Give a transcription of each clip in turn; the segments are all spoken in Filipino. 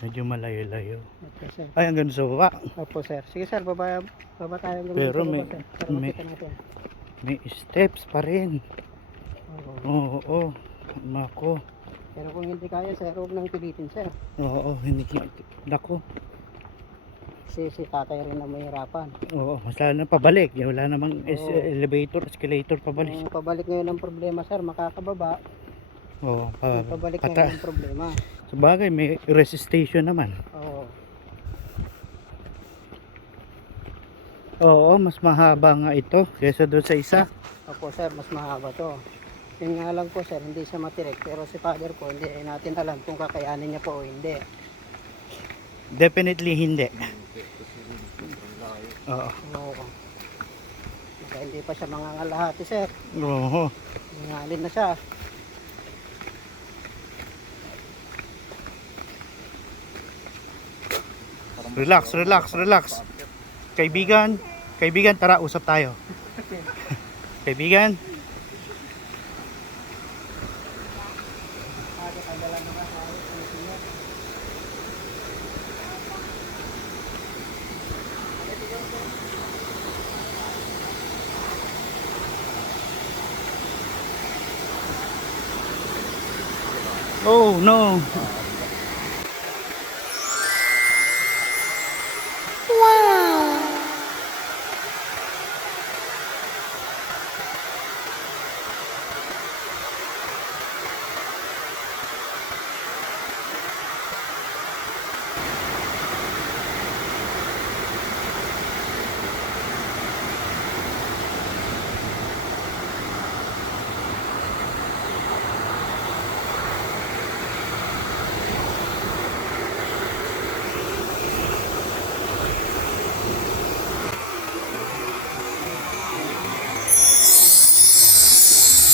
Medyo malayo-layo. Okay, sir. Ay, hanggang sa baba. Opo, sir. Sige, sir. Baba tayo. Hanggang Pero sa baba, may- sir. Para may- makita natin. May steps pa rin. Oo. Oo. Nako. Pero kung hindi kaya, sir, huwag nang pilitin, sir. Oo, hindi. Nako. Kasi si tatay rin na mahirapan. Oo, mas lalo na pabalik. Wala namang Oo. elevator, escalator pabalik. Ang pabalik ngayon ang problema, sir, makakababa. Oo, Ang pabalik ngayon ang problema. Sabagay, may resistation naman. Oo. Oo, mas mahaba nga ito kaysa doon sa isa. Opo, sir, mas mahaba to. Yun nga lang po, sir, hindi siya matirek. Pero si father po, hindi natin alam kung kakayanin niya po o hindi. Definitely hindi. Oo. Oo. Baka hindi pa siya mangangalahati, sir. Oo. Nangalin na siya. Relax, relax, relax. Kaibigan, tara usap tayo. Kaibigan. Oh no.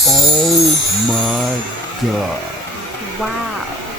Oh my god. Wow.